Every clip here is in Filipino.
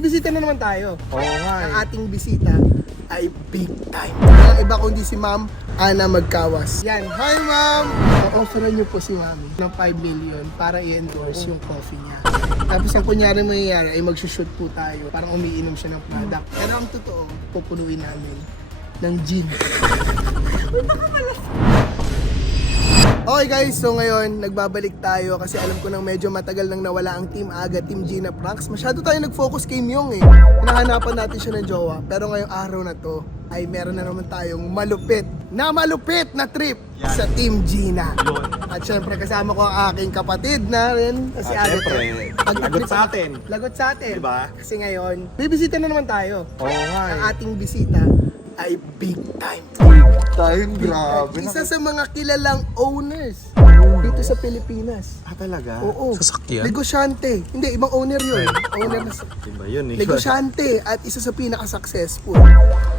May bisita na naman tayo. Oo nga Ang eh. ating bisita ay big time. Ang iba kundi si Ma'am Ana Magkawas. Yan. Hi Ma'am! O-offeran niyo po si Mami ng 5 million para i-endorse yung coffee niya. Tapos ang kunyari mangyayari ay magsushoot po tayo. Parang umiinom siya ng product. Pero ang totoo, pupunuin namin ng gin. Okay guys, so ngayon nagbabalik tayo kasi alam ko nang medyo matagal nang nawala ang Team Aga, Team Gina Pranks. Masyado tayo nag-focus kay Myong eh. Hinahanapan natin siya ng jowa. Pero ngayong araw na to ay meron na naman tayong malupit na trip sa Team Gina. At syempre kasama ko ang aking kapatid na rin. Kasi Syempre, lagot sa atin. Lagot sa atin. Diba? Kasi ngayon, may bisita na naman tayo. Oo nga Ang eh. ating bisita ay big time. Time, grabe. Isa sa mga kilalang owners dito sa Pilipinas. Ah, talaga? Oo. Sasakyan? Negosyante. Hindi, ibang owner yun. Owner na Diba yun eh? negosyante at isa sa pinaka-successful.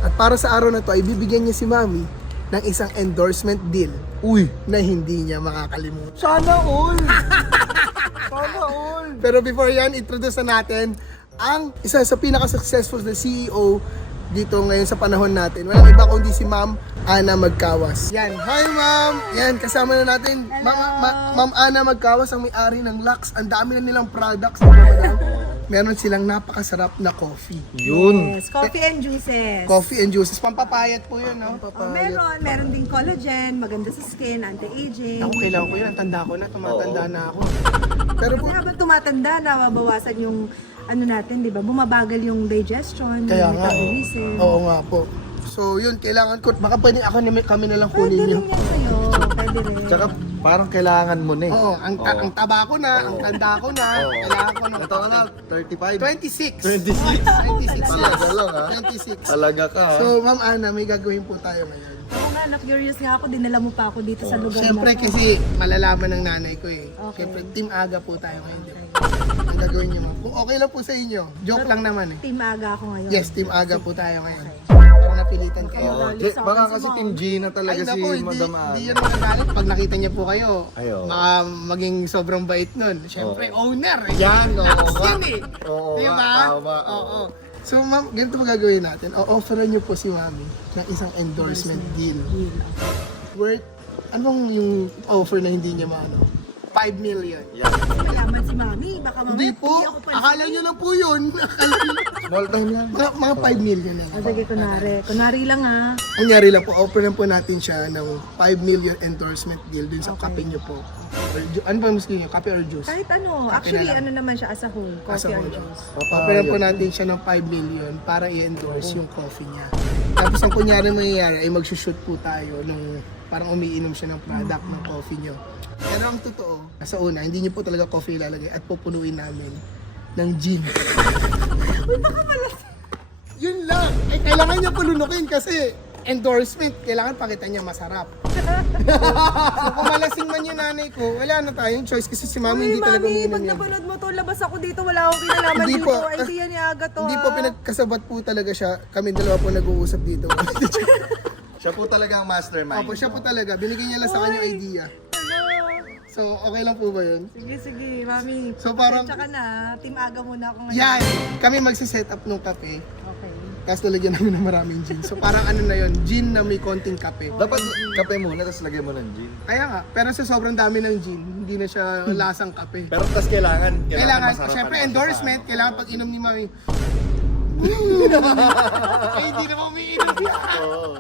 At para sa araw na to ay bibigyan niya si Mami ng isang endorsement deal Uy! na hindi niya makakalimutan. Sana all! Sana all! Pero before yan, introduce na natin ang isa sa pinaka-successful na CEO dito ngayon sa panahon natin. Walang iba kundi si Ma'am Ana Magkawas. Yan. Hi Ma'am! Yan, kasama na natin Ma'am Ana Magkawas, ang may-ari ng Lux. Ang dami na nilang products. Meron silang napakasarap na coffee. Yun! Yes, coffee and juices. Coffee and juices. Pampapayat po yun, no? Meron ding collagen, maganda sa skin, anti-aging. Ako, kailangan ko yun. Ang tanda ko na. Tumatanda na ako. Pero po, Kasi habang tumatanda, nababawasan yung ano natin, di ba? Bumabagal yung digestion, kaya yung nga. metabolism. Oo nga po. So yun, kailangan ko. Baka pwede kami na lang Pwede kunin rin yun. yan sa'yo. Pwede rin. Tsaka parang kailangan mo na eh. Oo, ang taba ko na, ang tanda ko na, kailangan ko na. Ito ka na, 35? 26. 26? 26, Talaga lang ha? 26. Talaga ka ha? So, Ma'am Ana, may gagawin po tayo ngayon. Oo nga, na-curious nga ako, dinala mo pa ako dito sa lugar Siyempre na to. kasi malalaman ng nanay ko eh. Okay. Siyempre, Team Aga po tayo ngayon. Di ba? Ang gagawin niyo, Ma'am. Kung okay lang po sa inyo, joke lang naman eh. Team Aga ako ngayon. Yes, Team Aga po tayo ngayon. Parang napilitan kayo. Oo. Ayun. Baka kasi Team G na talaga si Madam Ana. Hindi yan magagalit. Pag nakita niya po kayo, Ayo. baka maging sobrang bait nun. Siyempre, owner eh. Yan, oo Lakas nga. yan eh. Oo Di nga, ba? tama. Oo. So ma'am, ganito magagawin natin. O-offeran niyo po si Mami ng isang endorsement deal. Worth, anong yung offer na hindi niya maano? 5 million. Yan. Malaman si Mami, baka mamaya Hindi po. ako pansin. Akala niyo lang po yun. Akala niyo lang. Small time lang. mga 5 million lang. Ah, sige, kunwari lang ha. Ang nangyari lang po, offeran po natin siya ng 5 million endorsement deal dun sa kape niyo po. Ano ba mas niyo? Kape or juice? Kahit ano, Kape actually na lang. ano naman siya as a whole, As a coffee or whole. juice. Offeran po natin siya ng 5 million para i-endorse yung coffee niya. Tapos ang kunyari mangyayari ay magsushoot po tayo nung parang umiinom siya ng product ng coffee niyo. Pero ang totoo, sa una, hindi niyo po talaga coffee ilalagay at pupunuin namin ng gin. Yun lang. Eh, kailangan niya pulunukin kasi endorsement, kailangan pakita niya masarap. So kung malasing man yung nanay ko, wala na tayong choice kasi si mami hindi talaga Mami, umiinom pag yan. napanood mo to, labas ako dito, wala akong kinalaman Hindi dito. po. Ay, di yan ni Aga to Hindi ha. po pinagkasabat po talaga siya. Kami dalawa po nag-uusap dito. Siya po talaga ang mastermind. Opo, siya po talaga. Binigyan niya lang sa kanya yung idea. Hello. So, okay lang po ba yun? Sige, Mami. So, parang- Tsaka na, Team Aga muna ako ngayon. Yan! Kami magsiset up ng kape. Okay. Tapos lalagyan namin ng maraming gin. So, parang ano na yun, gin na may konting kape. Dapat kape muna, tapos lagyan mo ng gin. Kaya nga, pero sa sobrang dami ng gin, hindi na siya lasang kape. Pero tas kailangan Kailangan, masarap syempre ka na endorsement, kasi kailangan pag inom ni mami. Ay, hindi naman umiinom yan. Oo.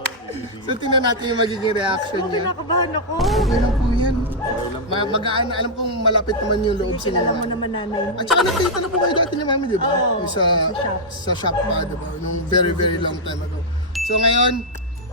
So, tingnan natin yung magiging reaction Oh, niya. kinakabahan ako. Okay lang po yan. Magaan na, alam kong malapit naman yung loob sa Kilala mo inyo. naman nanay mo. At saka nakita na po kayo dati ni mami, di ba? Oo, Yung sa shop. sa shop pa, di ba? Nung very, very long time ago. So ngayon,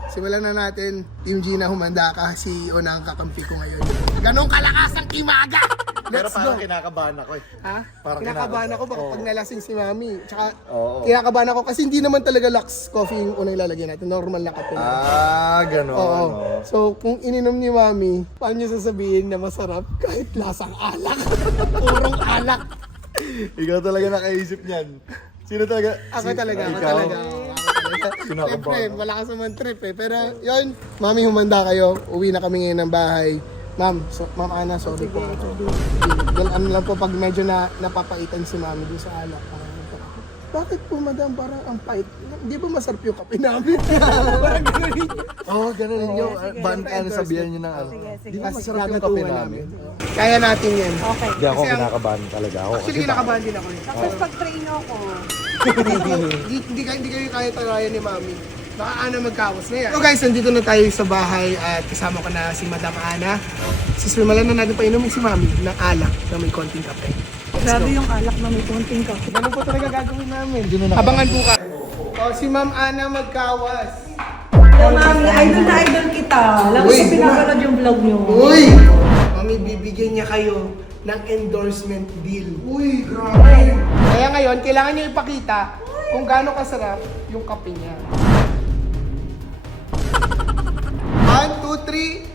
simulan na natin. Team Gina, humanda ka. CEO na ang kakampi ko ngayon. Ganong kalakas ang Imaga! Pero Let's parang go! kinakabahan ako eh. Ha? Parang Kinakabahan ako baka Oo. pag nalasing si mami. Tsaka Oo. kinakabahan ako kasi hindi naman talaga Lux coffee yung unang ilalagay natin. Normal na kape. Ah, gano'n. Oo. no? So, kung ininom ni mami, paano niyo sasabihin na masarap kahit lasang alak? Purong alak. Ikaw talaga nakaisip niyan. Sino talaga? Ako talaga, ako Ikaw? talaga. Kinakabahan Siyempre, ako. wala ka sa mga trip eh. Pero, yun, mami, humanda kayo. Uwi na kami ngayon ng bahay. Ma'am, Ma'am Ana, sorry po. Yan, ano lang po, pag medyo napapaitan si mami doon sa alak. Bakit po, madam? Parang ang pait. Hindi ba masarap yung kape namin? Parang gano'n yun. Oo, ganun rin yung sige. ban ano sabihan nyo ng ano. Sige, sige. Di ba Kasi masarap yung kape kakatuwa namin? Kaya natin yan. Okay. Hindi ako Kasi ang- kinakabahan talaga ako. Actually, kinakabahan din ako. Tapos pag-train ako, Hindi kayo kaya talayan ni Mami. Baka Ana magkawas na yan. So guys, nandito na tayo sa bahay at kasama ko na si Madam Ana. Simulan na natin painumin si Mami ng alak na may konting kape. grabe yung alak na may konting kape. Ganun po talaga gagawin namin. Hindi na Abangan po ka. O, si Ma'am Ana magkawas. Hello, Mami. Idol na idol kita. Alam ko Uy, sa pinapanood yung vlog nyo. Uy! Mami, bibigyan niya kayo ng endorsement deal. Uy, grabe! Kaya ngayon, kailangan niya ipakita kung gaano kasarap yung kape niya. 1, 2, 3.